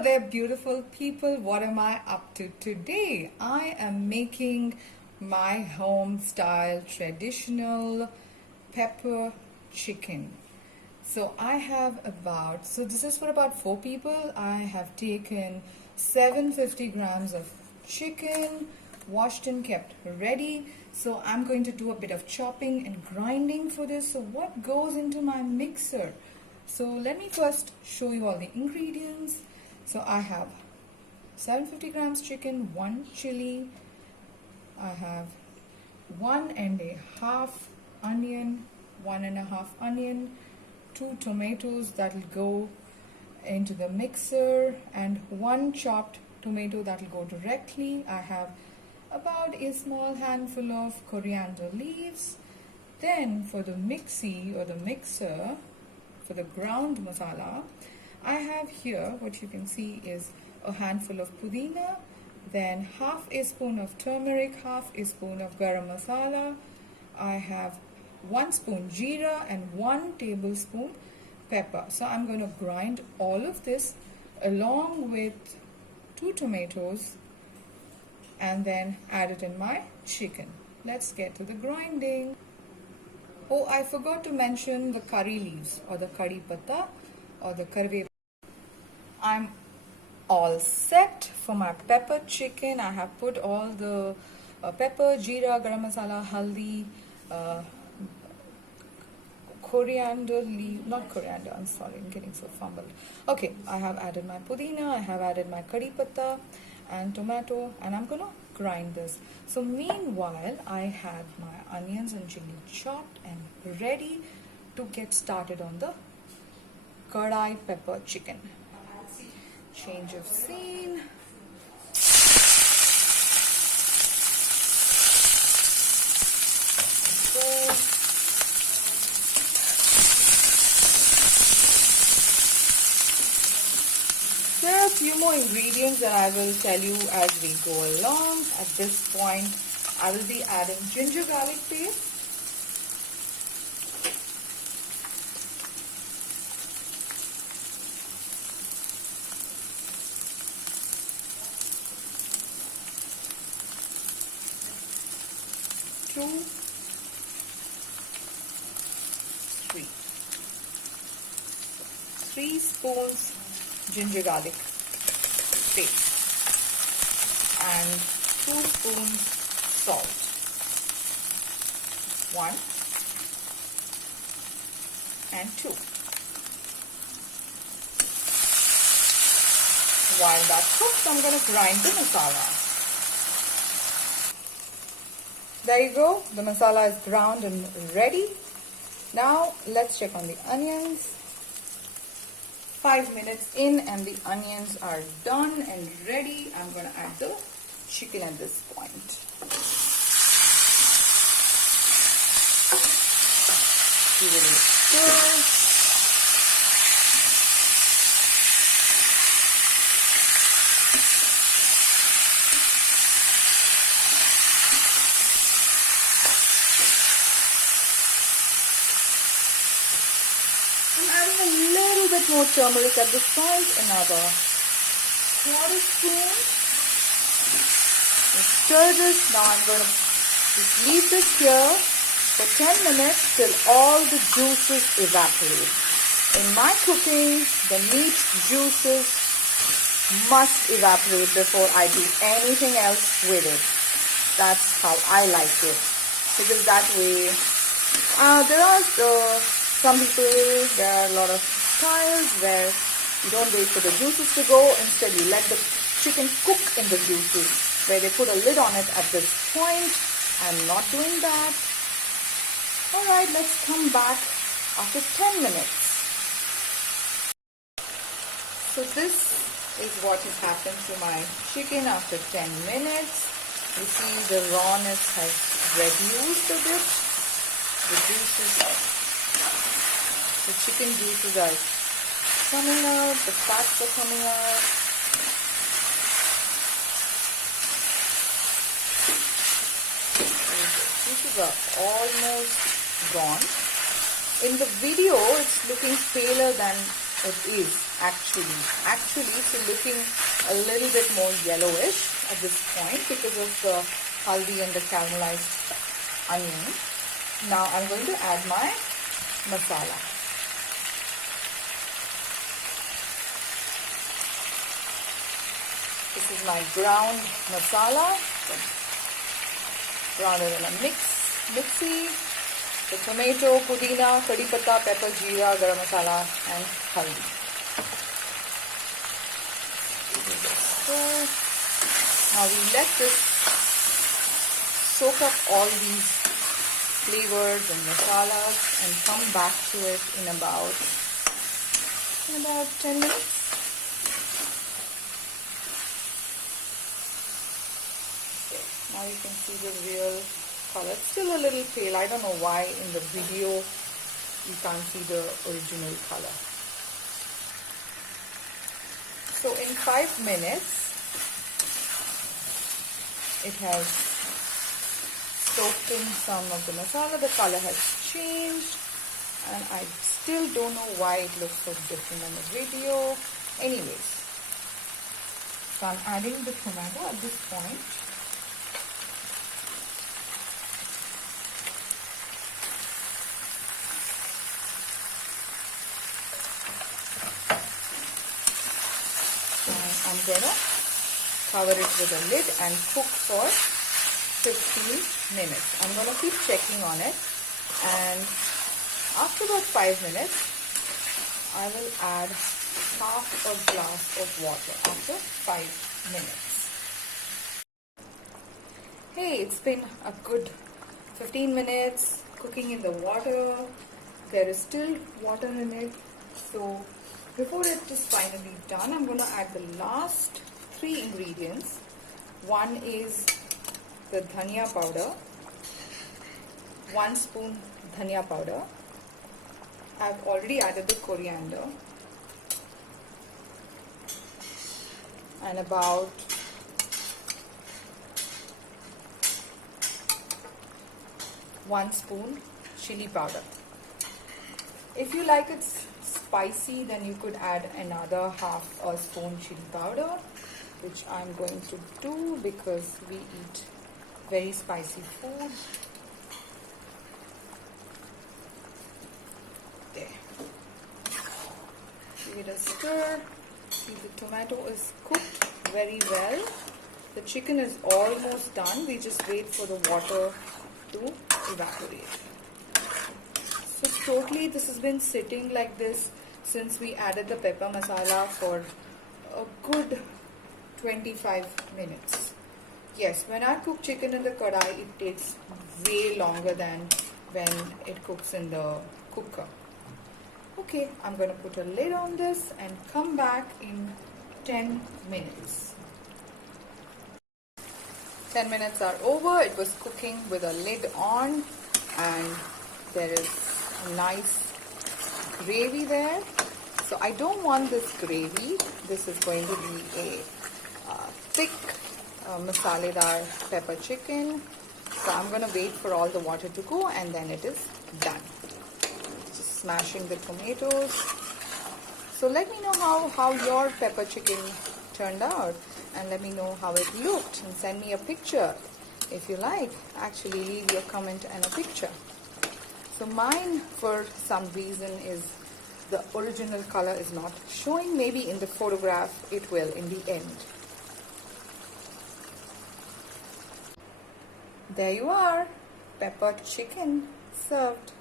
Hello there, beautiful people. What am I up to today? I am making my home style traditional pepper chicken. So I have this is for about 4 people. I have taken 750 grams of chicken, washed and kept ready. So I'm going to do a bit of chopping and grinding for this. So what goes into my mixer? So let me first show you all the ingredients. So I have 750 grams chicken, 1 chili, I have 1.5 onion, 1.5 onion, 2 tomatoes that will go into the mixer, and 1 chopped tomato that will go directly. I have about a small handful of coriander leaves. Then for the mixie or the mixer, for the ground masala, I have here what you can see is a handful of Pudina, then half a spoon of turmeric, half a spoon of Garam masala. I have 1 spoon Jeera and 1 tablespoon pepper. So I'm going to grind all of this along with 2 tomatoes and then add it in my chicken. Let's get to the grinding. Oh, I forgot to mention the curry leaves or the curry patta or the karve. I'm all set for my pepper chicken. I have put all the pepper, jeera, garam masala, haldi, coriander leaf, not coriander, I'm sorry, I'm getting so fumbled. Okay, I have added my pudina, I have added my curry patta and tomato, and I'm gonna grind this. So meanwhile, I had my onions and chili chopped and ready to get started on the kadai pepper chicken. Change of scene. There are a few more ingredients that I will tell you as we go along. At this point, I will be adding ginger garlic paste. Three spoons ginger garlic paste and 2 spoons salt. 1 and 2. While that cooks, I'm going to grind the masala. There you go. The masala is ground and ready. Now let's check on the onions. 5 minutes in and the onions are done and ready. I'm going to add the chicken at this point. Give it a stir. More turmeric at this point, another 1/4 spoon. Let's stir this. Now I'm going to just leave this here for 10 minutes till all the juices evaporate. In my cooking, the meat juices must evaporate before I do anything else with it. That's how I like it, because that way there are a lot of styles where you don't wait for the juices to go. Instead, you let the chicken cook in the juices, where they put a lid on it at this point. I'm not doing that. Alright, let's come back after 10 minutes. So this is what has happened to my chicken after 10 minutes. You see the rawness has reduced a bit. The chicken juices are coming out, the fats are coming out. The juices are almost gone. In the video, it's looking paler than it is actually so looking a little bit more yellowish at this point because of the haldi and the caramelized onion. Now I'm going to add my masala. This is my ground masala, rather than a mixie. The tomato, pudina, kadi patta, pepper, jeera, garam masala, and haldi. So now we let this soak up all these flavors and masalas and come back to it in about 10 minutes. Okay, now you can see the real color. It's still a little pale. I don't know why in the video you can't see the original color. So in 5 minutes it has soaked in some of the masala. The color has changed and I still don't know why it looks so different in the video. Anyways, so I'm adding the tomato at this point. I'm going to cover it with a lid and cook for 15 minutes. I'm going to keep checking on it, and after about 5 minutes I will add half a glass of water after 5 minutes. Hey, it's been a good 15 minutes cooking in the water. There is still water in it, so before it is finally done, I'm going to add the last 3 ingredients. One is the dhaniya powder, 1 spoon dhaniya powder. I've already added the coriander, and about one spoon chili powder. If you like it spicy, then you could add another half a spoon chili powder, which I'm going to do because we eat very spicy food. There. Give it a stir. See, the tomato is cooked very well. The chicken is almost done. We just wait for the water to evaporate. So totally this has been sitting like this since we added the pepper masala for a good 25 minutes. Yes, when I cook chicken in the kadai, it takes way longer than when it cooks in the cooker. Okay, I'm going to put a lid on this and come back in 10 minutes. 10 minutes are over. It was cooking with a lid on and there is a nice gravy there. So I don't want this gravy. This is going to be a thick masaledar pepper chicken. So I'm going to wait for all the water to go and then it is done. Just smashing the tomatoes. So let me know how your pepper chicken turned out and let me know how it looked and send me a picture if you like. Actually leave your comment and a picture. So mine for some reason is the original color is not showing. Maybe in the photograph it will in the end. There you are, pepper chicken served.